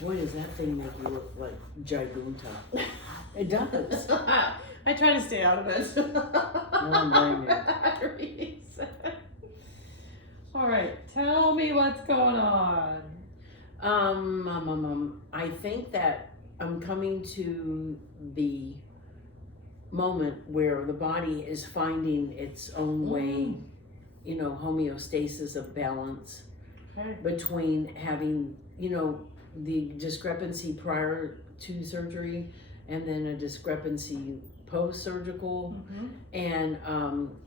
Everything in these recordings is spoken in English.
Boy, does that thing make you look like Gigunta. It does. I try to stay out of it. don't blame All right, tell me what's going on. I think that I'm coming to the moment where the body is finding its own way, you know, homeostasis of balance Okay. between having, you know, the discrepancy prior to surgery and then a discrepancy post-surgical. And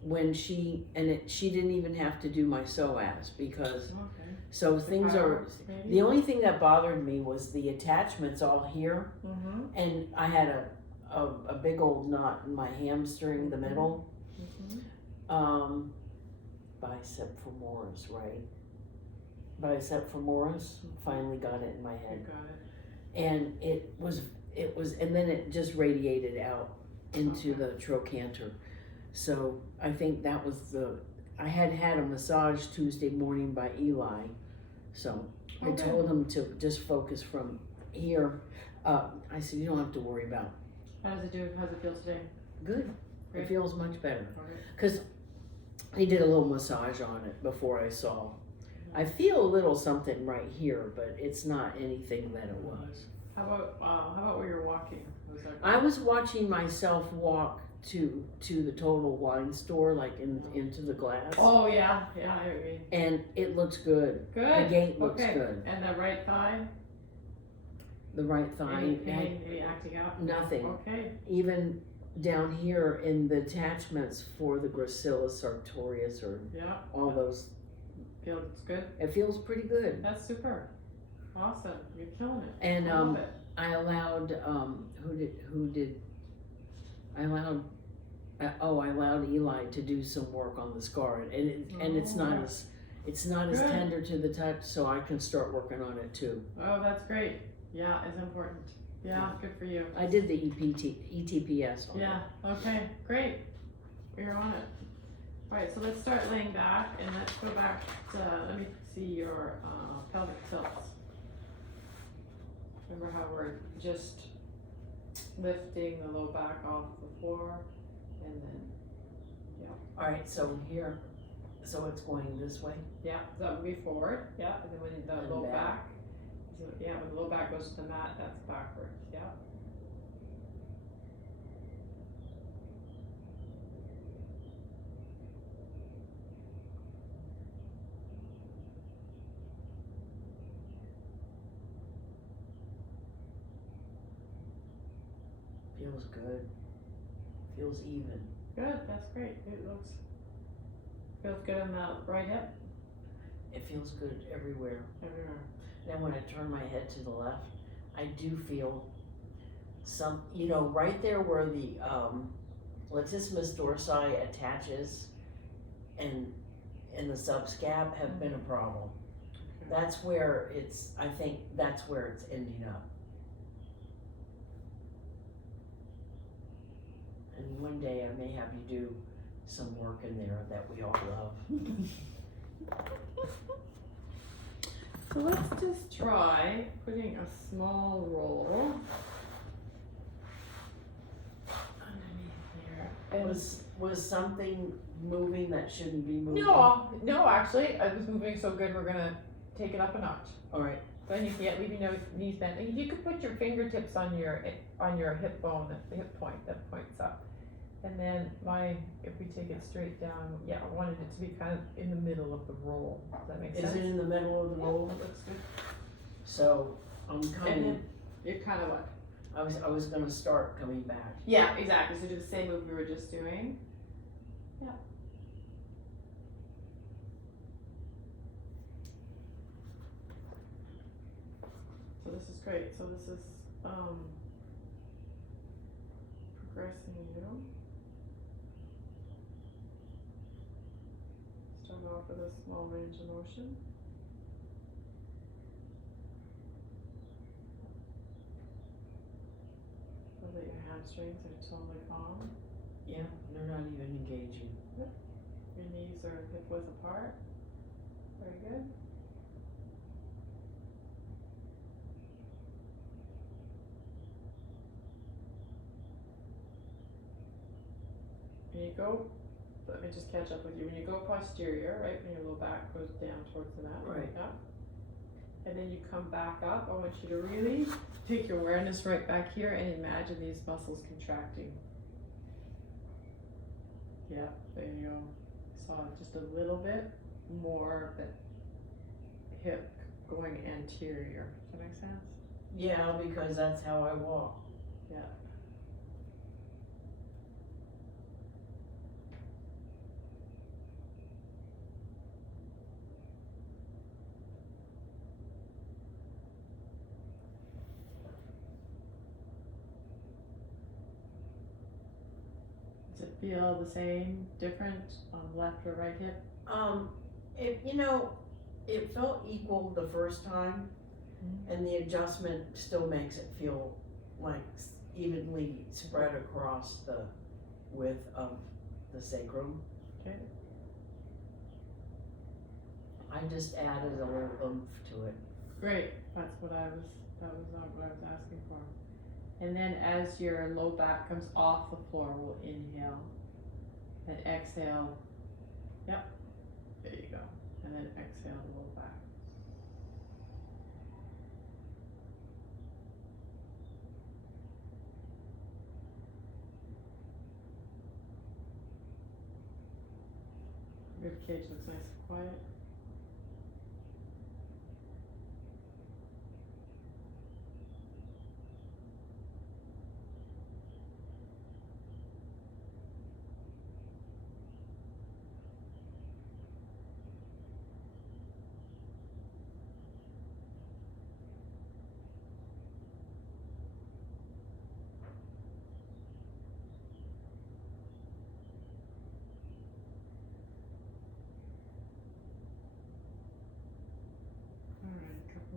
when she didn't even have to do my psoas because Okay. so things are Maybe? the only thing that bothered me was the attachments all here, and I had a big old knot in my hamstring, the middle, bicep femoris, right? Bicep femoris, finally got it in my You head, got it. and it was, and then it just radiated out into the trochanter. So I think that was I had a massage Tuesday morning by Eli, so I Okay. told him to just focus from here up. I said, you don't have to worry about. How does it do? How's it feel today? Good. Great. It feels much better. Okay. Because he did a little massage on it before I saw. I feel a little something right here, but it's not anything that it was. How about where you're walking? Was that I was watching myself walk to the Total Wine store, like into the glass. Oh yeah, yeah. I mean, And it looks good. good. The gait looks Okay. good. And the right thigh? The right thigh. Any pain? Any acting up? Nothing. Okay. Even down here in the attachments for the gracilis sartorius or Yeah. all those, Feels good. it feels pretty good. That's super. Awesome. You're killing it. And I love it. I allowed I allowed Eli to do some work on the scar, and it's not as Good. tender to the touch, so I can start working on it too. Oh, that's great. Yeah, it's important. Yeah, good for you. I did the ETPS on Yeah. Okay. Great. You're on it. All right. So let's start laying back, and let's go back to. Let me see your pelvic tilts. Remember how we're just lifting the low back off the floor, and then All right, so here, so it's going this way. yeah, that would be forward. Yeah, and then when the And low back. back. So, yeah, when the low back goes to the mat, that's backwards. Yeah. Feels good. Feels even. Good. That's great. It feels good on the right hip. It feels good everywhere. Everywhere. Then when I turn my head to the left, I do feel some, you know, right there where the latissimus dorsi attaches and the subscap have been a problem. Okay. That's where I think that's where it's ending up. And one day I may have you do some work in there that we all love. So let's just try putting a small roll underneath here. Was something moving that shouldn't be moving? No, actually, it was moving so good. We're gonna take it up a notch. All right. Then you can't leave your knees bent. And you could put your fingertips on your hip bone, the hip point that points up. And then if we take it straight down, yeah, I wanted it to be kind of in the middle of the roll. Does that make sense? Is it in the middle of the roll? That looks good. So I'm And coming. then you're kind of what? I was gonna start coming back. Yeah, exactly. So do the same move we were just doing. Yeah. So this is great. So this is progressing you. Start off with a small range of motion. So that your hamstrings are totally calm. Yeah, they're not even engaging. Your knees are hip width apart. Very good. you go, let me just catch up with you, when you go posterior, right, when your low back goes down towards the mat. Right. Yeah. And then you come back up, I want you to really take your awareness right back here and imagine these muscles contracting. Yeah, there you go. So just a little bit more of the hip going anterior. Does that make sense? Yeah, because that's how I walk. Yeah. Does it feel the same, different on left or right hip? It felt equal the first time, and the adjustment still makes it feel like evenly spread across the width of the sacrum. Okay. I just added a little oomph to it. Great, that was what I was asking for. And then as your low back comes off the floor, we'll inhale and exhale. Yep, there you go. And then exhale the low back. Rib cage looks nice and quiet.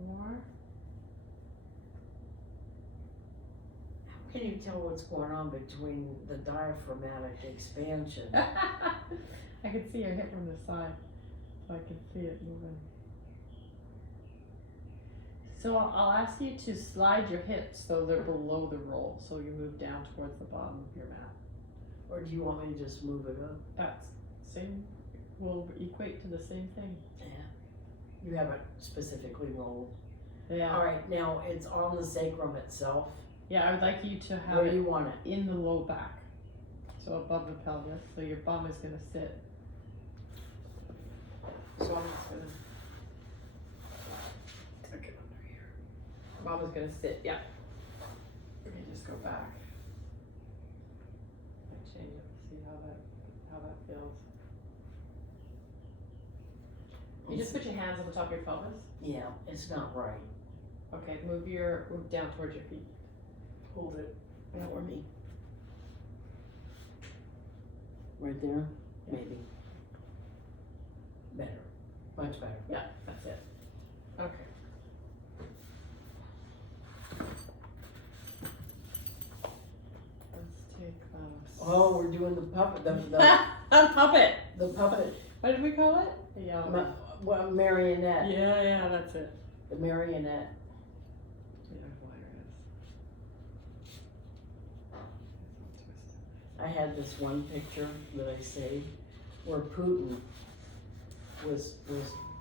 More. How can you tell what's going on between the diaphragmatic expansion? I can see your hip from the side, so I can see it moving. So I'll ask you to slide your hips so they're below the roll, so you move down towards the bottom of your mat. Or do you want me to just move it up? That's same, will equate to the same thing. Yeah. You haven't specifically rolled. Yeah. Alright, now it's on the sacrum itself. Yeah, I would like you to have Where it do you want it? in the low back, so above the pelvis, so your bum is gonna sit. So I'm just gonna tuck it under here. Bum is gonna sit, yeah. Let me just go back. I change it, see how that feels. You just put your hands on the top of your pelvis. Yeah, it's not right. Okay, move down towards your feet. Hold it for me. Right there? Maybe. Better. Much better. Yeah, that's it. Okay. Let's take Oh, we're doing the puppet. The puppet. the puppet. What did we call it? Yeah. Well, marionette. Yeah, that's it. The marionette. You're hilarious. I had this one picture that I saved where Putin was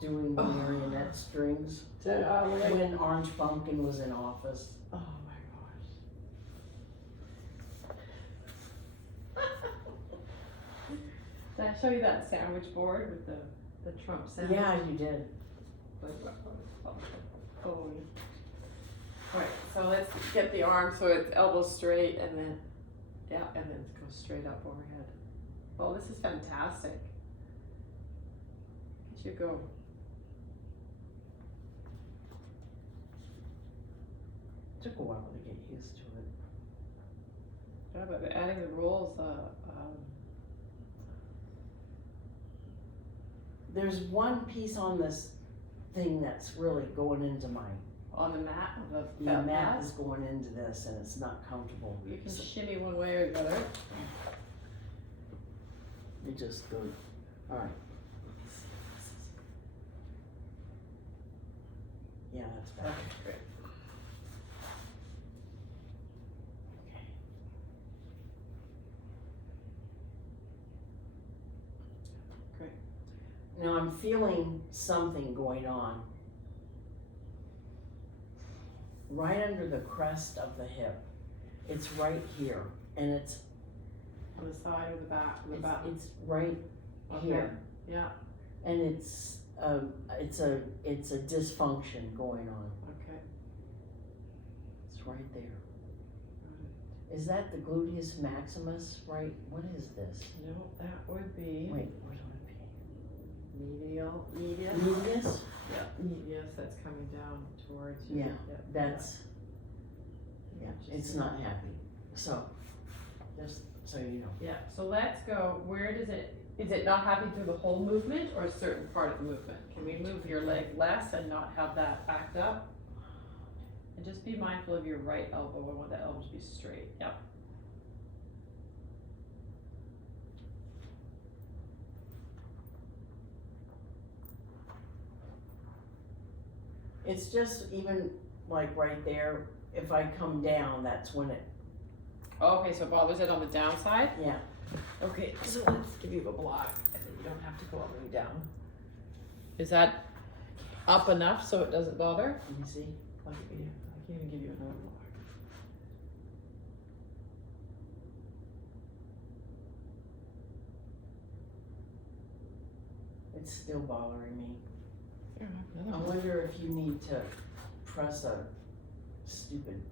doing the marionette strings when Orange Pumpkin was in office. Oh my gosh. Did I show you that sandwich board with the Trump sandwich? Yeah, you did. Oh. Alright, so let's get the arm so it's elbows straight and then, yeah, and then go straight up overhead. Oh, this is fantastic. Look at you go. Took a while to get used to it. Yeah, but adding the rolls, There's one piece on this thing that's really going into my, on the mat, of the the mat is going into this and it's not comfortable. You can So shimmy one way or the other. it just goes, alright. Yeah, that's better. Okay, great. Now I'm feeling something going on right under the crest of the hip. It's right here, and it's On the side or the back? The back. it's right Okay. here, Yeah. and it's a dysfunction going on. Okay. It's right there. Is that the gluteus maximus? Right? What is this? No, that would be Wait, what would it medial. be? Medius? Yes, that's coming down towards you. Yeah, that's. Yeah, it's not happy. So, just so you know. Yeah, so let's go, where does it, is it not happy through the whole movement or a certain part of the movement? Can we move your leg less and not have that act up? And just be mindful of your right elbow, I want the elbow to be straight, yep. It's just even like right there, if I come down, that's when it, Okay, so it bothers it on the downside? yeah. Okay, so let's give you a block, and then you don't have to go all the way down. Is that up enough so it doesn't bother? Let me see. I can even give you another block. It's still bothering me. Here, I another one. wonder if you need to press a stupid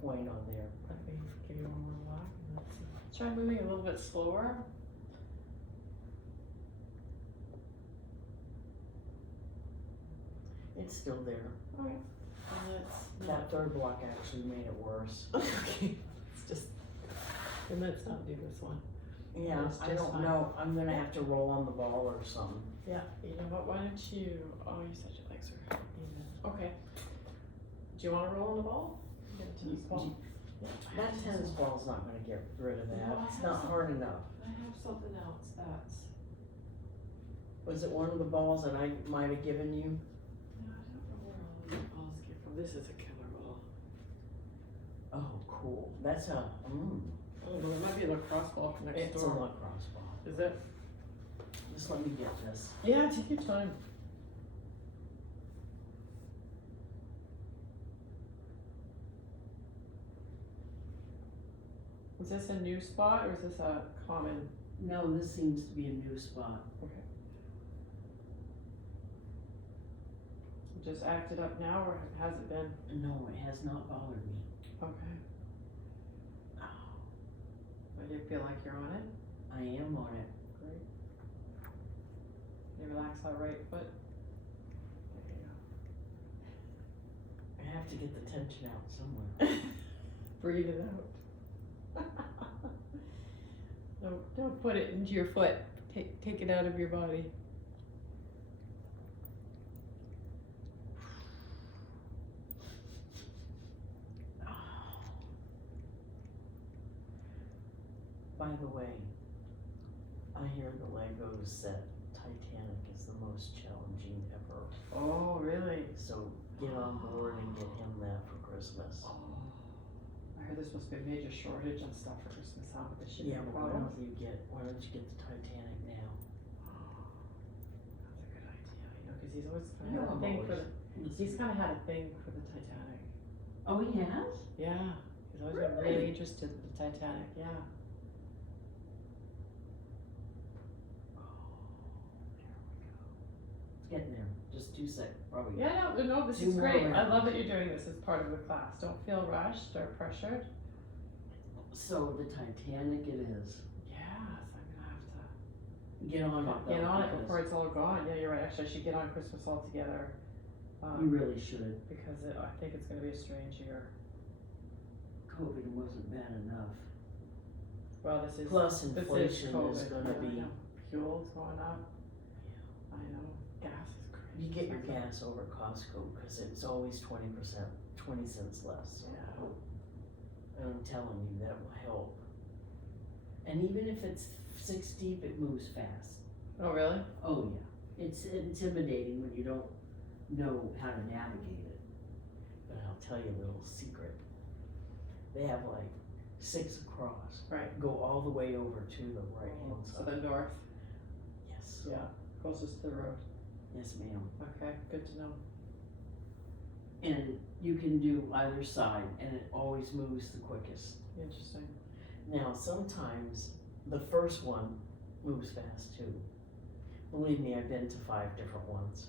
point on there. Let me give you one more block. And let's see. Try moving a little bit slower. It's still there. Alright. And let's That third block actually made it worse. Okay. It's just. And let's not do this one. Yeah, It's I just don't fine. know. I'm gonna have to roll on the ball or something. Yeah. You know what? Why don't you? Oh, you said your legs are even. Okay. Do you want to roll on the ball? You get a tennis ball. Yeah. That tennis ball's not gonna get rid of that. No, I It's have not some. hard enough. I have something else that's. Was it one of the balls that I might have given you? No, I don't know where all these balls get from. This is a killer ball. Oh, cool. That's a, Oh, no, it might be a lacrosse ball from next it's a door. lacrosse ball. Is it? Just let me get this. Yeah, take your time. Is this a new spot or is this a common? No, this seems to be a new spot. Just acted up now or has it been? No, it has not bothered me. Okay. Oh, But you feel like you're on it? I am on it. Great. You relax that right foot. There you I have to get the tension out somewhere. go. Breathe it out. Don't put it into your foot. Take it out of your body. By the way, I hear the Legos set Titanic is the most challenging ever. Oh, really? So get on board and get him that for Christmas. Oh. I heard there's supposed to be a major shortage on stuff for Christmas, huh? But this should Yeah, be a but why problem. don't you get the Titanic now? That's a good idea, you know, because he's always kind You know, of had a I'm thing for always- he's kind of had a thing for the Titanic. Oh, he has? Yeah, he's always been Really? really interested in the Titanic. Yeah. It's getting there. Just 2 seconds, probably. Yeah, no, this Two is more great. I rounds. love that you're doing this as part of the class. Don't feel rushed or pressured. So the Titanic it is. Yes, I'm gonna have to Get on it though. get on it because before it's all gone. Yeah, you're right. Actually, I should get on Christmas all together. You really should. Because I think it's gonna be a strange year. COVID wasn't bad enough. Well, this is Plus this inflation COVID. is gonna Yeah, I be, know. Fuel's going up. I know. Gas is crazy. you get your gas over at Costco, cause it's always 20%, 20 cents less. Yeah. And I'm telling you, that will help. And even if it's 6 deep, it moves fast. Oh, really? Oh yeah, it's intimidating when you don't know how to navigate it. But I'll tell you a little secret. They have like 6 across. Right. Go all the way over to the right hand So side. the north. Yes. Yeah. closest to the road. Yes, ma'am. Okay, good to know. And you can do either side, and it always moves the quickest. Interesting. Now, sometimes the first one moves fast too. Believe me, I've been to 5 different ones.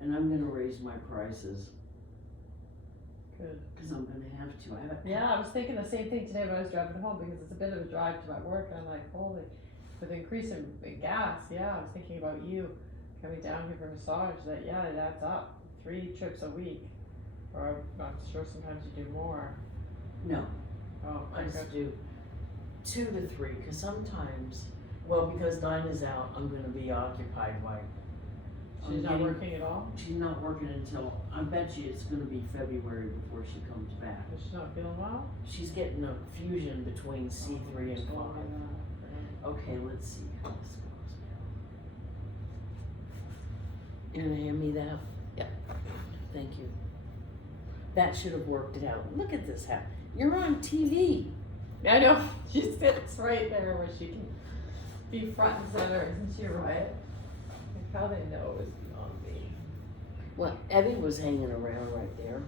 And I'm gonna raise my prices, Good. cause I'm gonna have to. I haven't. Yeah, I was thinking the same thing today when I was driving home, because it's a bit of a drive to my work, and I'm like, holy, with the increase in gas, yeah, I was thinking about you coming down here for massage, that, yeah, it adds up, 3 trips a week, or I'm not sure, sometimes you do more. No, Oh, I okay. just do 2 to 3, cause sometimes, well, because Dinah's out, I'm gonna be occupied while. She's not working at all? She's not working until, I bet you it's gonna be February before she comes back. Is she not feeling well? She's getting a fusion between C3 and 5. Oh, yeah. Okay, let's see how this goes You gonna hand me that? Yep. Thank you. That should have worked it out. Look at this hat. You're on TV. Yeah, I know, she sits right there where she can be front and center, isn't she, right? Like how they know is beyond me. Well, Evie was hanging around right there.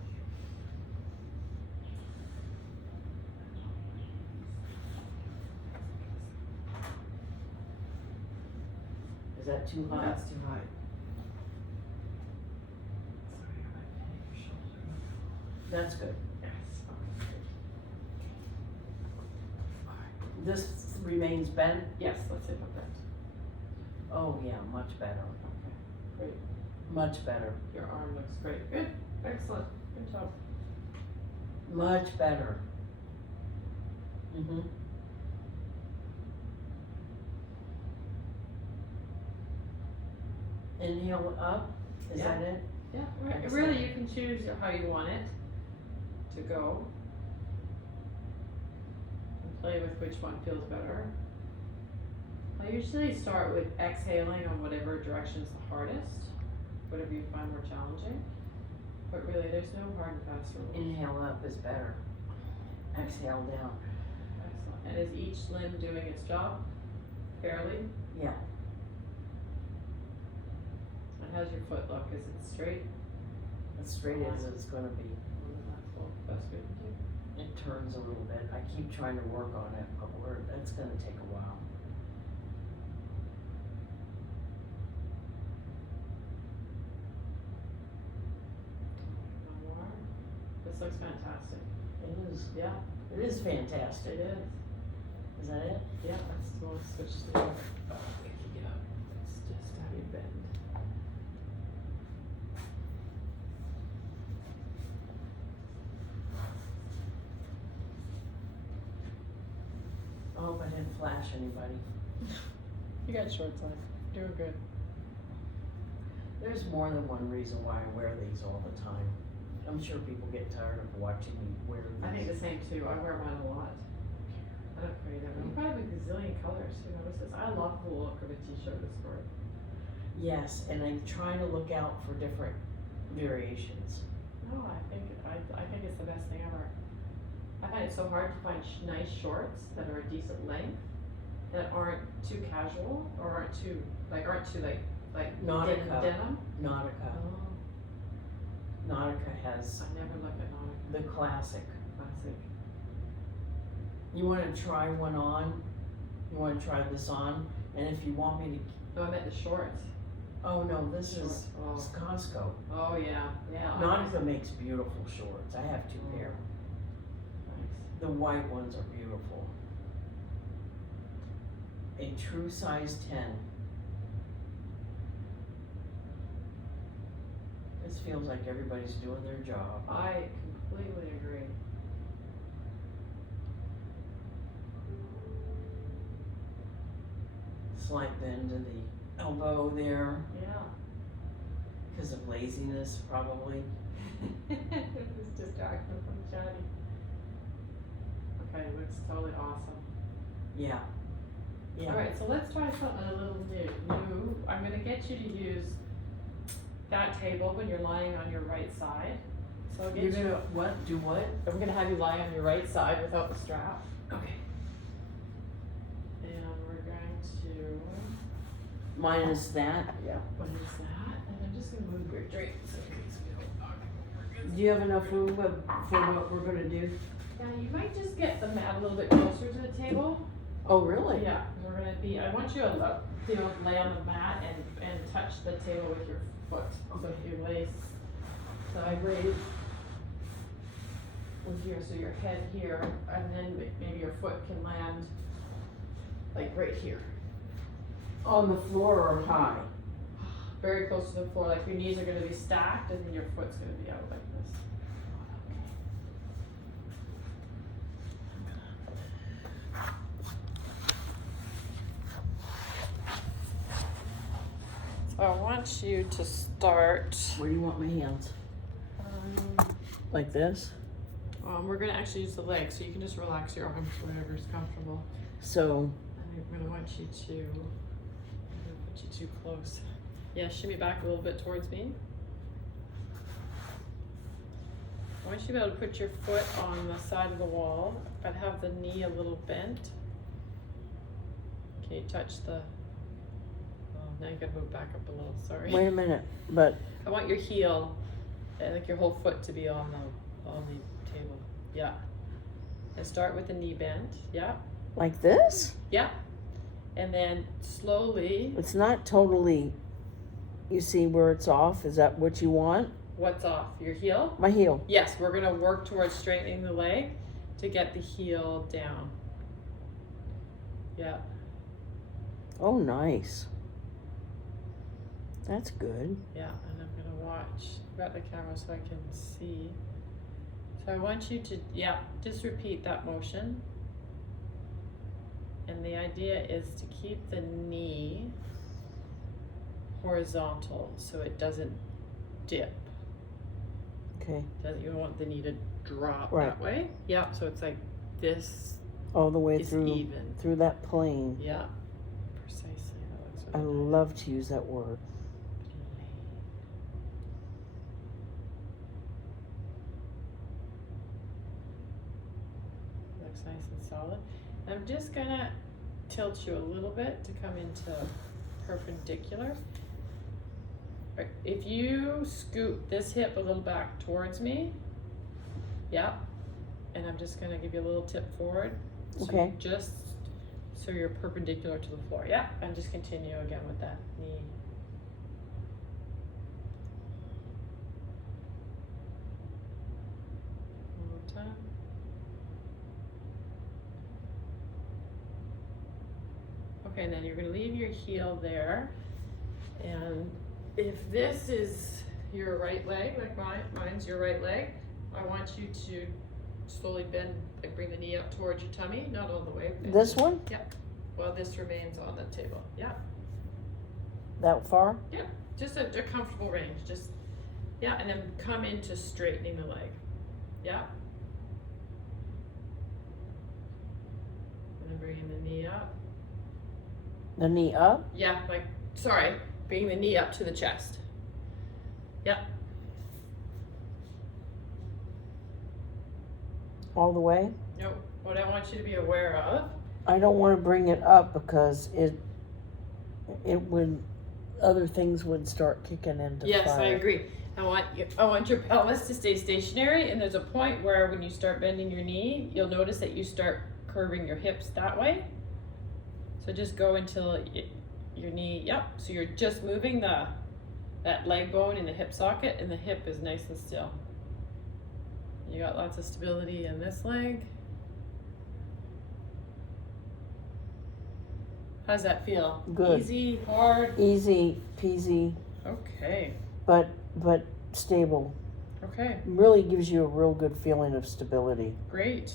Is that too high? That's too high. That's good. Yes. This remains bent? Yes, let's see about that. Oh yeah, much better. Okay, great. Much better. Your arm looks great. Good, excellent, good job. Much better. Mm-hmm. Inhale up. Is Yeah. that it? Yeah, Excellent. really, you can choose how you want it to go. And play with which one feels better. I usually start with exhaling on whatever direction is the hardest, whatever you find more challenging. But really, there's no hard and fast rules. Inhale up is better. Exhale down. Excellent. And is each limb doing its job fairly? Yeah. And how's your foot look? Is it straight? As straight as it's gonna be. That's the best we can do. It turns a little bit. I keep trying to work on it, but that's gonna take a while. No more. This looks fantastic. It is. Yeah, It is fantastic. it is. Is that it? Yeah, let's go and switch to the other. If you get up, it's just how you bend. I hope I didn't flash anybody. You got shorts on. Doing good. There's more than one reason why I wear these all the time. I'm sure people get tired of watching me wear these. I think the same too. I wear mine a lot. I don't care either. You probably have a gazillion colors. Who notices? I love the look of a t-shirt with skirt. Yes, and I'm trying to look out for different variations. No, I think it's the best thing ever. I find it so hard to find nice shorts that are a decent length, that aren't too casual or aren't too like Nautica. denim. Nautica. Oh, Nautica has I never looked at Nautica. the classic. Classic. You wanna try one on? You wanna try this on? And if you want me to, No, I meant the shorts. oh no, this is Shorts. Costco. Oh yeah, yeah. Nautica makes beautiful shorts. I have 2 pair. Nice. The white ones are beautiful. A true size 10. This feels like everybody's doing their job. I completely agree. Slight bend to the elbow there, Yeah. because of laziness probably. It was distracting from chatting. Okay, looks totally awesome. Yeah. Yeah. Alright, so let's try something a little new. I'm gonna get you to use that table when you're lying on your right side. So I'll get You're you, gonna, what, do what? I'm gonna have you lie on your right side without the strap. Okay. minus that. Yeah. Minus that, and I'm just gonna move your drapes in case we don't knock over. Do you have enough room for what we're gonna do? Yeah, you might just get the mat a little bit closer to the table. Oh, really? Yeah, we're gonna be, I want you to, lay on the mat and touch the table with your foot. So if you lay sideways with your head here, and then maybe your foot can land like right here. On the floor or high? Very close to the floor, like your knees are gonna be stacked and then your foot's gonna be out like this. So I want you to start, Where do you want my hands? Like this? we're gonna actually use the legs, so you can just relax your arms, whatever's comfortable. So, I'm gonna want you to, I'm gonna put you too close. Yeah, shimmy back a little bit towards me. I want you to be able to put your foot on the side of the wall, but have the knee a little bent. Can you touch the, oh, now you gotta move back up a little, sorry. wait a minute, but I want your heel, like your whole foot to be on the table. Yeah. And start with the knee bend. Yeah. like this? Yeah. And then slowly, It's not totally, you see where it's off? Is that what you want? what's off? Your heel? My heel. Yes, we're gonna work towards straightening the leg to get the heel down. Yeah. Oh, nice. That's good. Yeah, and I'm gonna watch, grab the camera so I can see. So I want you to, yeah, just repeat that motion. And the idea is to keep the knee horizontal so it doesn't dip. Okay. You don't want the knee to drop Right. that way. Yeah, so it's like this All the way is through even. through that plane. Yeah, precisely. That looks I really nice. love to use that word. Looks nice and solid. I'm just gonna tilt you a little bit to come into perpendicular. Right, if you scoot this hip a little back towards me, yeah, and I'm just gonna give you a little tip forward. So Okay. Just so you're perpendicular to the floor, yeah, and just continue again with that knee. One more time. Okay, and then you're gonna leave your heel there. And if this is your right leg, like mine's your right leg, I want you to slowly bend, like bring the knee up towards your tummy, not all the way. This one? While this remains on the table. Yeah, That far? just a comfortable range. Just, yeah, and then come into straightening the leg. Yeah. And then bringing the knee up. The knee up? Yeah, like, sorry, bring the knee up to the chest. Yeah. All the way? Nope. What I want you to be aware of. I don't want to bring it up because it would, other things would start kicking into Yes, fire. I agree. I want your pelvis to stay stationary, and there's a point where when you start bending your knee, you'll notice that you start curving your hips that way. So just go until your knee, yep. So you're just moving that leg bone in the hip socket, and the hip is nice and still. You got lots of stability in this leg. How's that feel? Good. Easy, hard? Easy peasy, Okay. but stable. Okay, Really gives you a real good feeling of stability. great.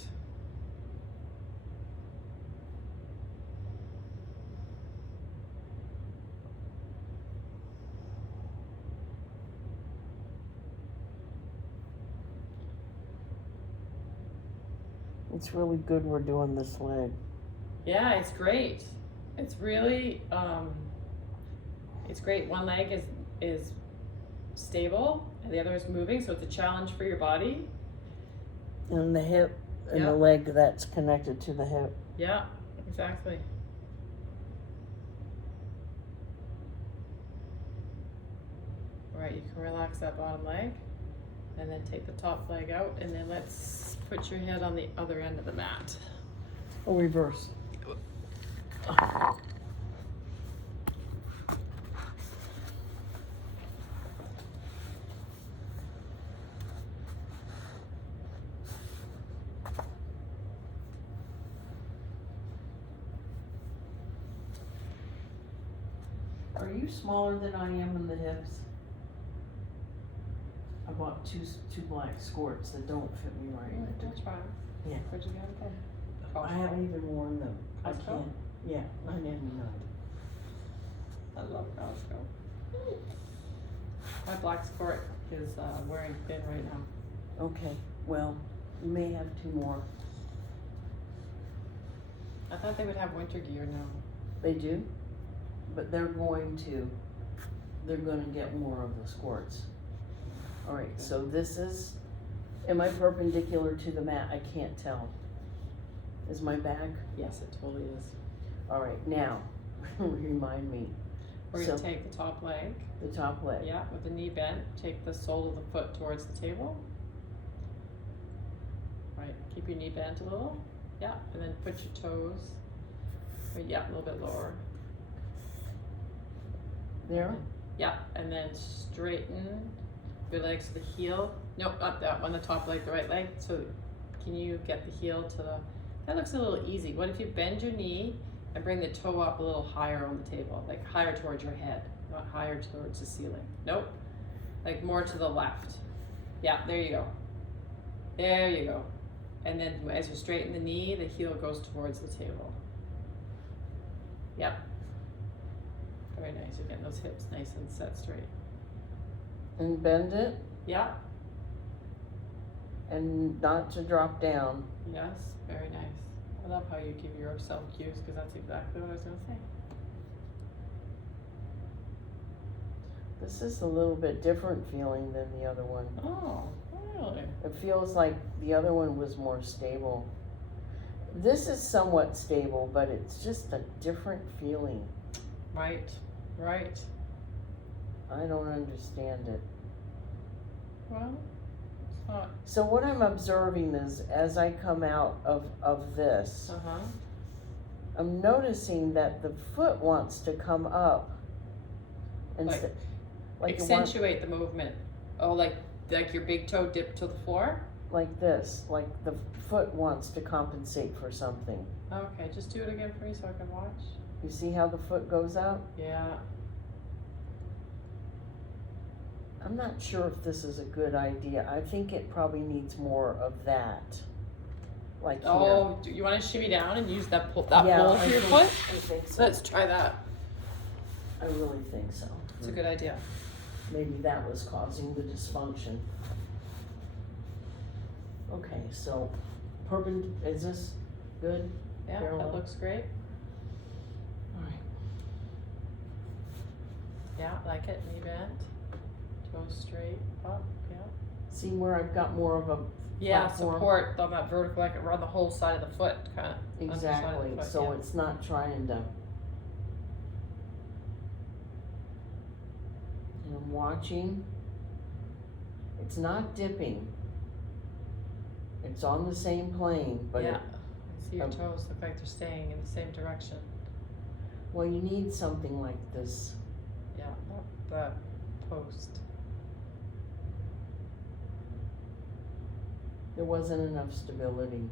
It's really good we're doing this leg. Yeah, it's great. It's really, it's great. One leg is stable and the other is moving, so it's a challenge for your body. And the hip and Yeah. the leg that's connected to the hip. Yeah, exactly. Alright, you can relax that bottom leg and then take the top leg out and then let's put your head on the other end of the mat. Oh, reverse. Are you smaller than I am in the hips? I bought two black skirts that don't fit me right. Don't try. Yeah. Where'd you get them? I haven't even worn them. I Costco? can't. Yeah, $9.99. I love Costco. My black skirt is wearing thin right now. Okay, well, you may have two more. I thought they would have winter gear now. They do, but they're gonna get more of the squirts. All right, so this is, am I perpendicular to the mat? I can't tell. Is my back? Yes, it totally is. All right, now, remind me, We're gonna So- take the top leg, the top leg. yeah, with the knee bent, take the sole of the foot towards the table. Right, keep your knee bent a little, yeah, and then put your toes, yeah, a little bit lower. There? Yeah, and then straighten your legs to the heel. Nope, not that one, the top leg, the right leg. So can you get the heel to the, that looks a little easy. What if you bend your knee and bring the toe up a little higher on the table, like higher towards your head, not higher towards the ceiling. Nope, like more to the left. Yeah, there you go. There you go. And then as you straighten the knee, the heel goes towards the table. Yep. Very nice, you're getting those hips nice and set straight. And bend it, Yeah, and not to drop down. yes, very nice. I love how you give yourself cues because that's exactly what I was gonna say. This is a little bit different feeling than the other one. Oh, really? It feels like the other one was more stable. This is somewhat stable, but it's just a different feeling. Right, right. I don't understand it. Well, it's not. So what I'm observing is, as I come out of this, Uh-huh. I'm noticing that the foot wants to come up. Instead, like it wants, Accentuate the movement. Oh, like your big toe dipped to the floor? like this, like the foot wants to compensate for something. Okay, just do it again for me so I can watch. You see how the foot goes out? Yeah. I'm not sure if this is a good idea. I think it probably needs more of that. Like here. Oh, do you want to shimmy down and use that pole Yeah, for I your think- foot? I think so. Let's try that. I really think so. It's a good idea. Maybe that was causing the dysfunction. Okay, so is this good? Yeah, Parallel. that looks great. Alright. Yeah, like it, knee bent, toes straight up, yeah. See where I've got more of a Yeah, platform? support on that vertical, like around the whole side of the foot, kinda. Exactly, Foot, so yeah. it's not trying to. And I'm watching. It's not dipping. It's on the same plane, but Yeah, I see your toes look like they're staying in the same direction. well, you need something like this. Yeah, that post. There wasn't enough stability.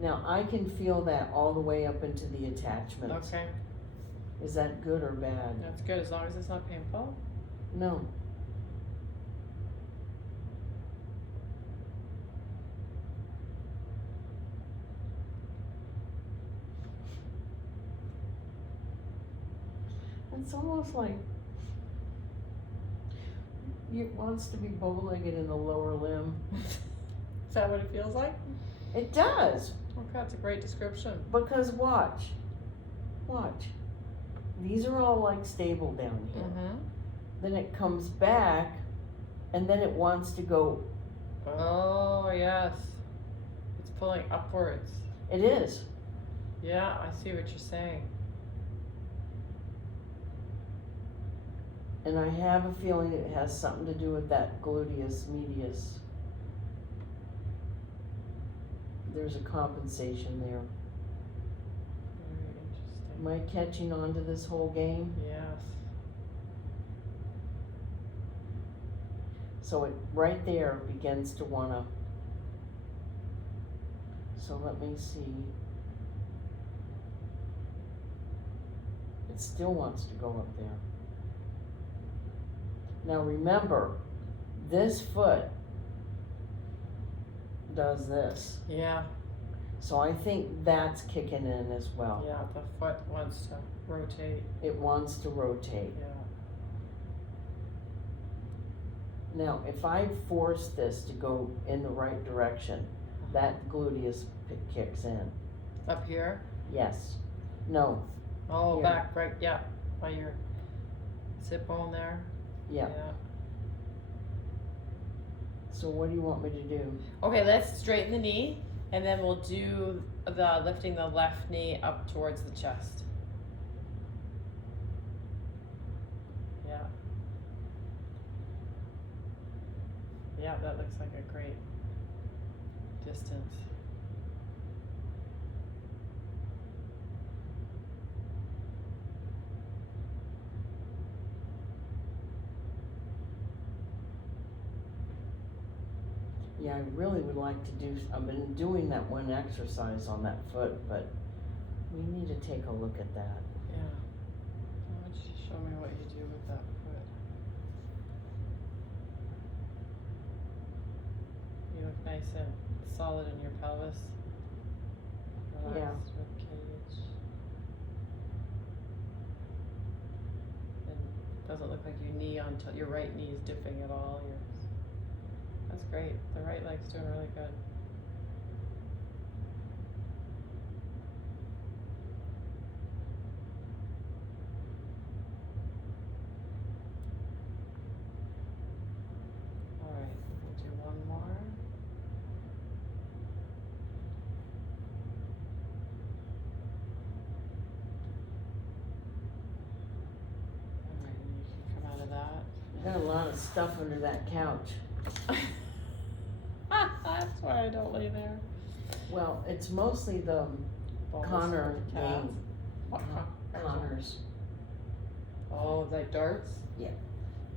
Now I can feel that all the way up into the attachment. Okay, Is that good or bad? that's good, as long as it's not painful. No. It's almost like it wants to be bow-legged in the lower limb. Is that what it feels like? It does, Okay, that's a great description. because watch. These are all like stable down here. Mm-hmm. Then it comes back, and then it wants to go. Oh, yes. It's pulling upwards. It is. Yeah, I see what you're saying. And I have a feeling it has something to do with that gluteus medius. There's a compensation there. Very interesting. Am I catching on to this whole game? Yes. So it right there begins to wanna. So let me see. It still wants to go up there. Now remember, this foot does this. Yeah, So I think that's kicking in as well. yeah, the foot wants to rotate, It wants to rotate. yeah. Now, if I force this to go in the right direction, that gluteus kicks in. Up here? Yes. No. Oh, Here. back, right, yeah, by your sit bone there? Yeah. So what do you want me to do? Okay, let's straighten the knee, and then we'll do the lifting the left knee up towards the chest. Yeah. Yeah, that looks like a great distance. Yeah, I really would like to do, I've been doing that one exercise on that foot, but we need to take a look at that. Yeah. Why don't you show me what you do with that foot? You look nice and solid in your pelvis. Relaxed rib cage. And doesn't look like your knee until your right knee is dipping at all. That's great. The right leg's doing really good. All right, we'll do one more. All right, and you can come out of that. Got a lot of stuff under that couch. That's why I don't lay there. Well, it's mostly the Balls Connor for the cats. game. What Connors. Oh, like darts? Yeah.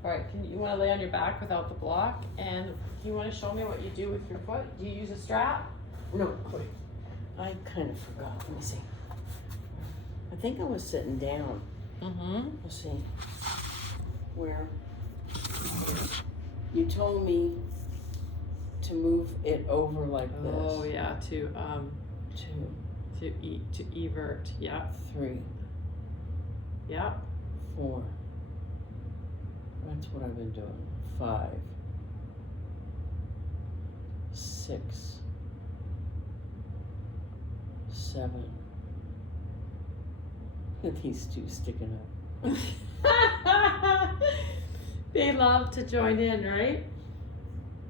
Alright, you wanna lay on your back without the block, and you wanna show me what you do with your foot? Do you use a strap? No, I kind of forgot. Let me see. I think I was sitting down. Mm-hmm. Let's see. Where? You told me to move it over like this. Oh yeah, to 2, evert. Yeah. 3, Yeah. 4. That's what I've been doing. 5, 6, 7. These two sticking up. They love to join in, right?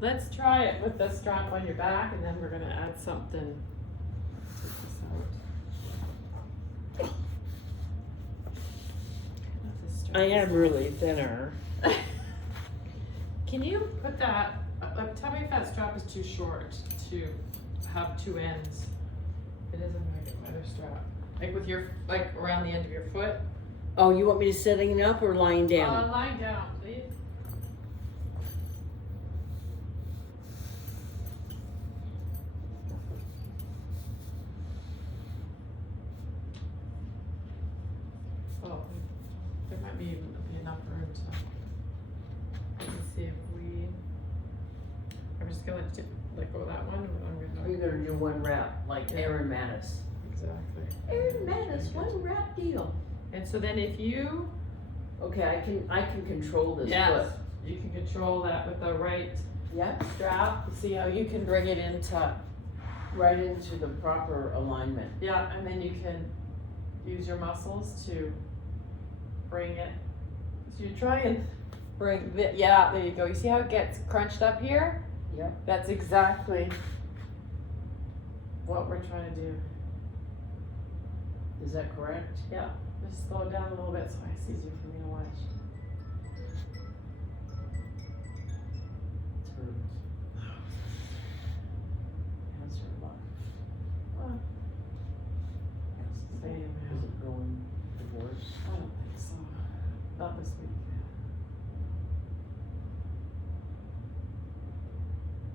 Let's try it with the strap on your back, and then we're gonna add something. Take this out. This strap I is- am really thinner. Can you put that, tell me if that strap is too short to have two ends. It isn't like another strap. Like with your, like around the end of your foot. Oh, you want me to sitting up or lying down? Lying down, please. Oh, there might be enough room to, let's see if we, I'm just gonna let go of that one, and I'm You're gonna, gonna do one rep, like Aaron Mattis. exactly. Aaron Mattis, one rep deal. And so then if you, Okay, I can control this yes, foot. you can control that with the right Yep, strap, see how you can bring it into, right into the proper alignment. yeah, and then you can use your muscles to bring it. So you try and bring the, yeah, there you go. You see how it gets crunched up here? Yep. That's exactly what we're trying to do. Is that correct? Yeah, just slow it down a little bit so it's easier for me to watch.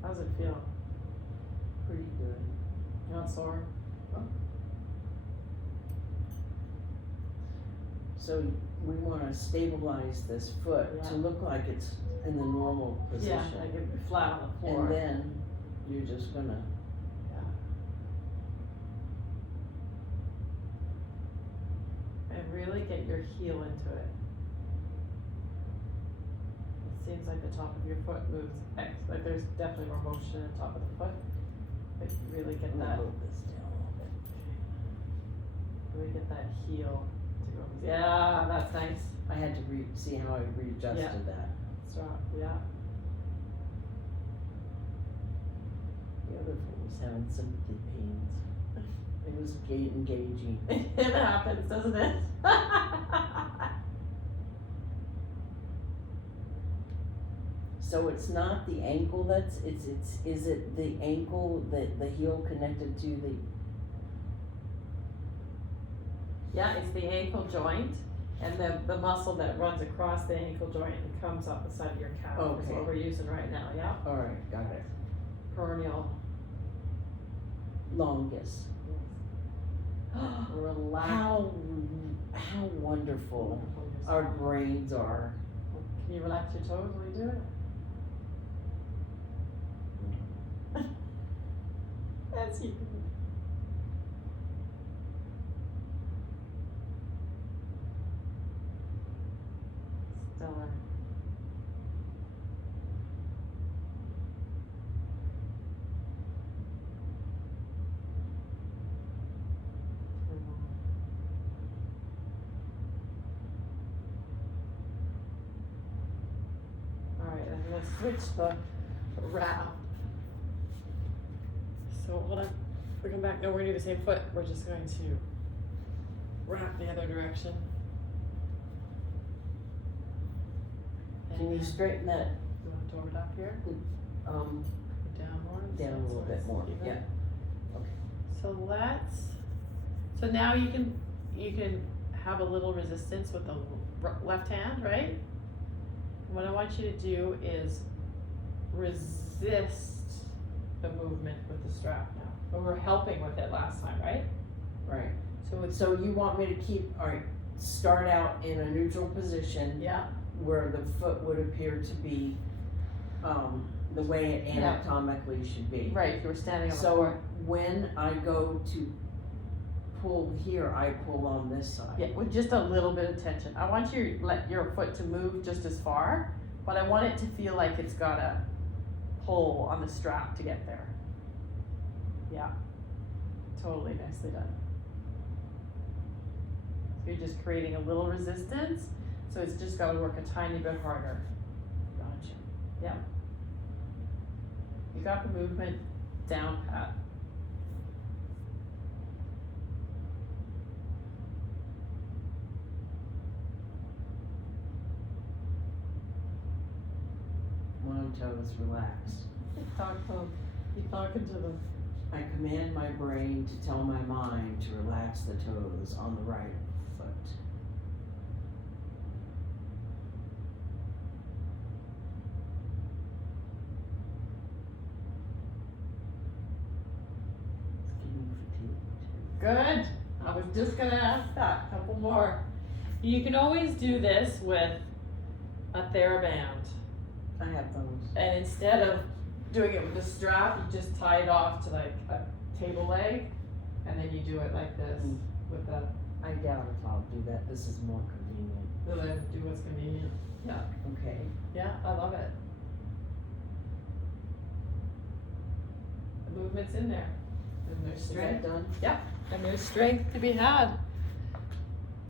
How's it feel? Pretty good. You're not sore? So we wanna stabilize this foot Yeah. to look like it's in the normal Yeah, position. like it'd be flat on the floor. And then you're just gonna, And really get your heel into it. It seems like the top of your foot moves like there's definitely more motion in the top of the foot. But you really get I'm gonna that, move this down a little bit. really get that heel to go. Yeah, that's nice. I had to see how I readjusted that. Strong, yeah. The other foot was having sympathy pains. It was engaging. It happens, doesn't it? So it's not the ankle that's, is it the ankle, the heel connected to the, Yeah, it's the ankle joint and the muscle that runs across the ankle joint and comes up the side of your calf is Okay. what we're using right now, yeah? alright, got it. Peroneal. Longus. Relax. How wonderful our brains are. Can you relax your toes while you do it? Yes, you can. Stellar. Alright, I'm gonna switch the wrap. So hold on, we come back, no, we're gonna do the same foot, we're just going to wrap the other direction. Can you And straighten that, you want to overlap here, um, down more? down a little bit more, Even. yeah. So so now you can have a little resistance with the left hand, right? What I want you to do is resist the movement with the strap now. But we're helping with it last time, right? Right, So it's, so you want me to keep, alright, start out in a neutral position yeah, where the foot would appear to be, the way it Yeah. anatomically should be. right, you were standing on the So floor. when I go to pull here, I pull on this side. Yeah, with just a little bit of tension. I want your foot to move just as far, but I want it to feel like it's got a pull on the strap to get there. Yeah, totally, nicely done. So you're just creating a little resistance, so it's just gotta work a tiny bit harder. Gotcha. You got the movement down pat. One toes relaxed. Keep talking to them. I command my brain to tell my mind to relax the toes on the right foot. It's getting fatigued. Good. I was just gonna ask that. Couple more. You can always do this with a TheraBand, I have those. and instead of doing it with the strap, you just tie it off to like a table leg, and then you do it like this Mm. with the. I doubt if I'll do that. This is more convenient. Do what's convenient. Okay. Yeah, I love it. The movement's in there, and there's Is that strength, done? and there's strength to be had.